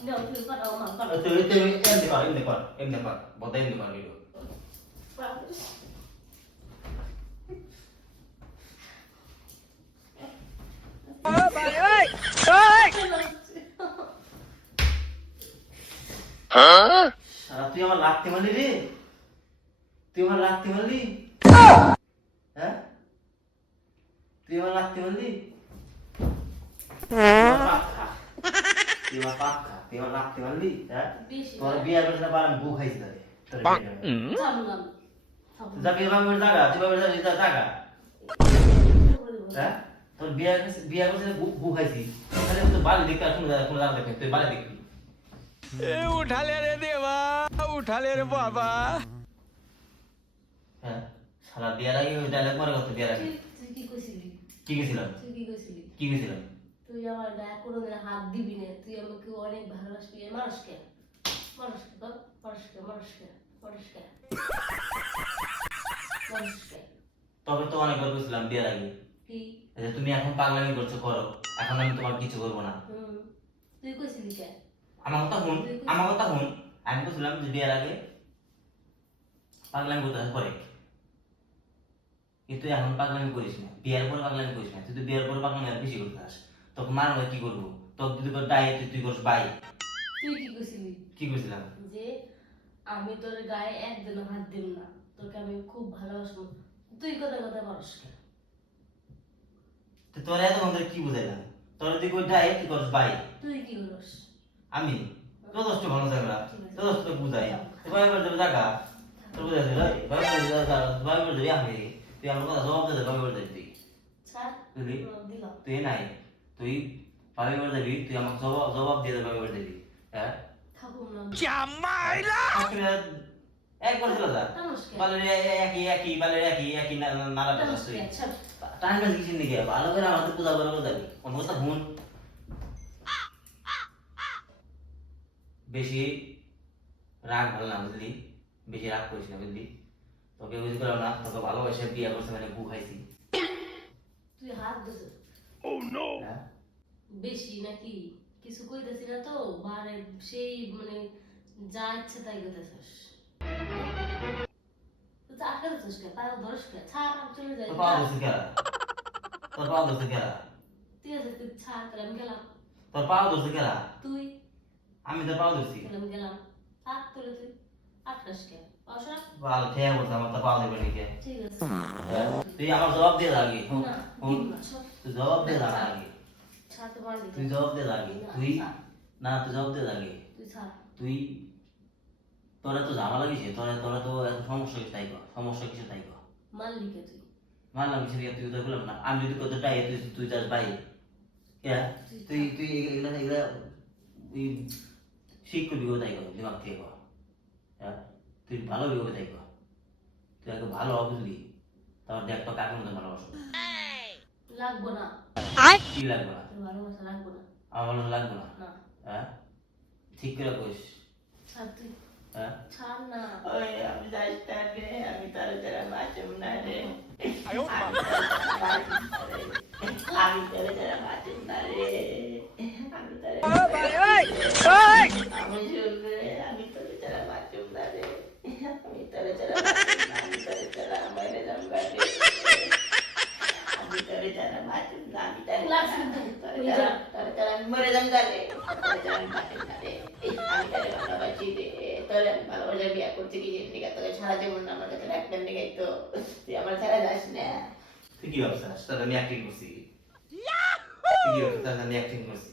เดี๋ยวถือก่อนเอาหมาก่อน Từ từ em thì còn, bỏ tên thì còn đi được. শালা তুই আমার লাগতে মারলি রে, তুই আমার লাগতে মারলি, হ্যাঁ তুই আমার লাগতে মারলি, তুই আমার পাক্কা, তুই আমার লাগতে মারলি, হ্যাঁ তোর বিয়ে করছিস না আমি বউ খাইছি তাহলে যাকে বাবার জায়গা তুই বাবার জায়গা হ্যাঁ তোর বিয়ে করছিস বউ খাইছি তাহলে তোর বাড়ি দেখতে আর কোনো জায়গা দেখবি তুই বাড়ি দেখবি उठा ले रे देवा उठा ले रे बाबा হ্যাঁ শালা বিয়ের আগে ওই ডায়লগ মারা করতে বিয়ের আগে তুই কি কইছিলি কি গেছিলাম তুই কি কইছিলি কি গেছিলাম তুই আমার গায়ে কোনোদিন হাত দিবি না তুই আমাকে অনেক ভালোবাসবি মানুষকে মানুষকে তো মানুষকে মানুষকে মানুষকে মানুষকে তবে তো অনেকবার বলছিলাম বিয়ের আগে কি যে তুমি এখন পাগলামি করছো করো এখন আমি তোমার কিছু করবো না তুই কইছিলি কে আমার কথা শুন আমি বলছিলাম যে বিয়ের আগে পাগলামি করতে পরে কিন্তু এখন পাগলামি করিস না বিয়ের পরে পাগলামি করিস না তুই তো বিয়ের পরে পাগলামি আর বেশি করতে আস তখন মার কি করবো তোকে যদি ডাই তুই করস বাই তুই কি কইছিলি কি কইছিলাম যে আমি তোর গায়ে একদিন হাত দিব না তোকে আমি খুব ভালোবাসবো তুই কথা কথা মানুষকে তো তোর এত বন্ধু কি বুঝাইলাম তোর যদি কই ডাই তুই করস বাই তুই কি করস আমি যথেষ্ট ভালো জায়গা যথেষ্ট বুঝাই ভাই বলে জায়গা তোর বুঝাইছি ভাই বলে যাবি আমি তুই আমার কথা জবাব দে ভাই বলে যাবি ছাড় বুঝলি দিলাম তুই নাই তুই ভাই বলে যাবি তুই আমাকে জবাব দিয়ে ভাই বলে যাবি হ্যাঁ থাকুম না জামাইলা একবার চলে যা মানুষকে বালের একই নালা টানা তুই টাইম পাস কিছু নেই ভালো করে আমাদের পূজা করে যাবি অন্য কথা হুন বেশি রাগ ভালো না বুঝলি বেশি রাগ করিস না বুঝলি তোকে বুঝতে পারলাম না তোকে ভালোবাসে বিয়ে করছে মানে বউ খাইছি তুই হাত দিস হ্যাঁ বেশি নাকি কিছু কইতেছি না তো বারে সেই মানে যা ইচ্ছে তাই কইতেছিস তুই তো আটকে দিছিস কে তাও ধরিস কে ছাড় আমি চলে যাই তোর পাওয়া ধরছে কেরা তোর পাওয়া ধরছে কেরা তুই আছে তুই ছাড় তাহলে আমি গেলাম তোর পাওয়া ধরছে কেরা তুই আমি তোর পাওয়া ধরছি তাহলে আমি গেলাম থাক তোলে তুই আটকাস কে পাশা ভালো খেয়ে বলছে আমার তো পাওয়া দেবে নাকি ঠিক আছে তুই আমার জবাব দিয়ে আগে না তুই জবাব দিয়ে আগে ছাড়তে পারবি তুই জবাব দিয়ে আগে তুই না তুই জবাব দিয়ে আগে তুই ছাড় তুই তোরা তো ঝামেলা গেছে তোরা তো এত সমস্যা কিছু তাই কর সমস্যা কিছু তাই কর মালিকে তুই মানলাম কিছু তুই তো বললাম না আমি যদি কত টাই তুই যাস বাই হ্যাঁ তুই এগুলা তুই ঠিক করবি তাই কর দিমাগ থেকে কর হ্যাঁ তুই ভালো বিবে তাই কর তুই আগে ভালো বুঝলি তারপর দেখ তো কাকে মতো ভালোবাসো লাগবো না কি লাগবে না তোর ভালোবাসা লাগবো না আমার ভালো লাগবে না না হ্যাঁ ঠিক করে কইস ছাড় তুই হ্যাঁ ছাড় না ওই আমি যাইস না রে আমি তার যারা বাঁচব না রে আমি তার যারা বাঁচব না রে আমি তার আমি শুনবে আমি তার যারা বাঁচব না রে আমি তার যারা বাঁচব না আমি তার যারা মাইনে যাম গাড়ি আমি তার যারা বাঁচব না আমি তার যারা মরে যাম গাড়ি তার যারা বাঁচব না রে আমি তার ভালোবাসি রে তোর আমি ভালোবাসা বিয়ে করছি কি জিনিস নিকা তোকে সারা জীবন আমার কাছে রাখবেন নিকাই তো তুই আমার ছাড়া যাস না তুই কি ভাবছিস তোর আমি অ্যাক্টিং করছি তুই কি ভাবছিস তোর আমি অ্যাক্টিং করছি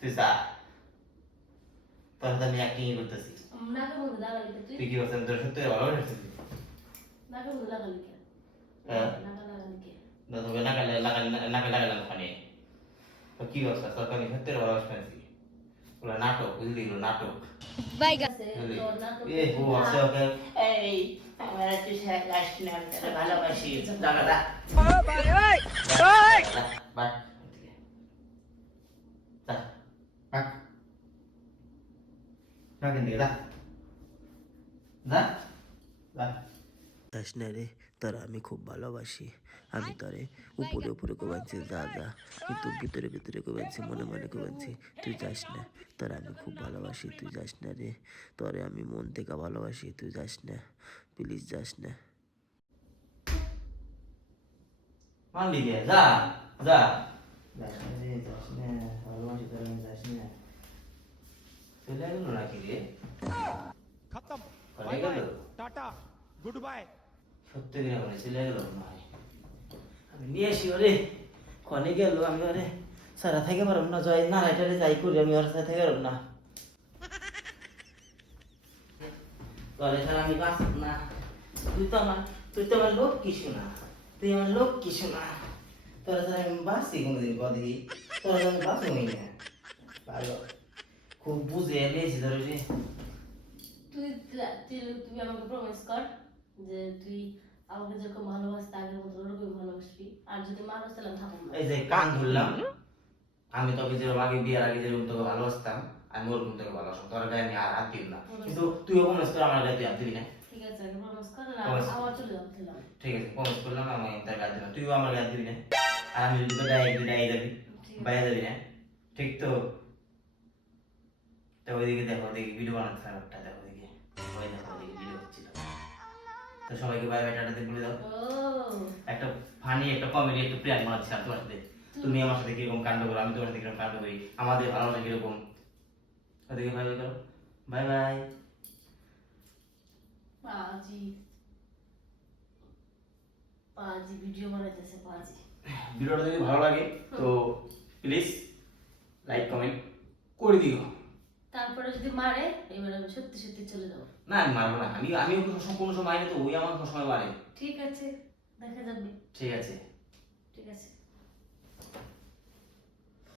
তুই যা তোর আমি অ্যাক্টিং করতেছি নাকে মুখে লাগালি কে তুই তুই কি ভাবছিস তোর সত্যি ভালোবাসি নাকে মুখে লাগালি কে হ্যাঁ নাকে লাগালি কে না তোকে নাকালে ওখানে তো কি ভাবছিস তোর আমি সত্যি ভালোবাসি ওগুলো নাটক বুঝলি এগুলো নাটক এ ও আছে ওকে এই আমার তুই সারা লাস্ট না আমি তোকে ভালোবাসি দাদা বাই বাই যা যা যা যা যাস না রে তারা আমি খুব ভালোবাসি। আমি তারে উপরে উপরে কবাইছি যা যা, কিন্তু ভিতরে ভিতরে কবাইছি, মনে মনে কবাইছি তুই যাস না, তারা আমি খুব ভালোবাসি, তুই যাস না রে, তোরে আমি মন থেকে ভালোবাসি, তুই যাস না, প্লিজ যাস না। মানলি গে যা যা যাস না রে, যাস না, ভালোবাসি তোর, আমি যাস না। চলে গেল নাকি রে? खत्म চলে बाय গেল? बाय टाटा गुड बाय সত্যি করে বলে চলে গেল মনে হয়। আমি নিয়ে আসি ওরে, কনে গেল, আমি ওরে সারা থেকে পারব না, জয় না রাইটারে যাই করি, আমি ওর সাথে পারব না। বলে স্যার আমি বাঁচব না, তুই তো আমার লোক কিছু না, তুই আমার লোক কিছু না, তোরা তো আমি বাঁচছি কোনোদিন কদি, তোরা তো আমি বাঁচবই না। ভালো খুব বুঝে নিয়েছি ধরে রে। তুই তুই আমাকে প্রমিস কর যে তুই আমাকে যেরকম ভালোবাসতে আগের মতো ওরকম ভালোবাসবি, আর যদি মানুষ তাহলে আমি থাকবো না। এই যে কান ধরলাম, আমি তোকে যেরকম আগে বিয়ের আগে যেরকম তোকে ভালোবাসতাম, আমি ওরকম তোকে ভালোবাসতাম, তোর গায়ে আমি আর হাত দিব না, কিন্তু তুইও প্রমিস কর আমার গায়ে তুই হাত দিবি না। ঠিক আছে, আগে প্রমিস কর, না Promise. আমার চলে যাও দিলাম। ঠিক আছে প্রমিস করলাম, আমি তার গায়ে দিলাম, তুইও আমার গায়ে দিবি না, আর আমি যদি তোর গায়ে একদিন গায়ে যাবি, বাইরে যাবি না, ঠিক তো? তো ওইদিকে দেখো, দেখি ভিডিও বানাচ্ছে একটা, দেখো ওইদিকে, ওই দেখো ওইদিকে ভিডিও হচ্ছিল। তো সবাইকে বাই বাই টাটা দিয়ে বলে দাও। ও একটা ফানি, একটা কমেডি, একটা প্রিয়ার বানাচ্ছি আর তোমার সাথে, তুমি আমার সাথে কিরকম কাণ্ড করো, আমি তোমার সাথে কিরকম কাণ্ড করি, আমাদের ভালোবাসা কিরকম। ওদিকে বাই বাই করো, বাই বাই। পাজি পাজি ভিডিও বানাইতেছে পাজি। ভিডিওটা যদি ভালো লাগে তো প্লিজ লাইক কমেন্ট করে দিও। তারপরে যদি মারে এবার আমি সত্যি সত্যি চলে যাবো। না আমি মারবো না, আমি কোনো সময় মারি না, তো ওই আমার কোনো সময় মারে। ঠিক আছে, দেখা যাবে। ঠিক আছে। ঠিক আছে।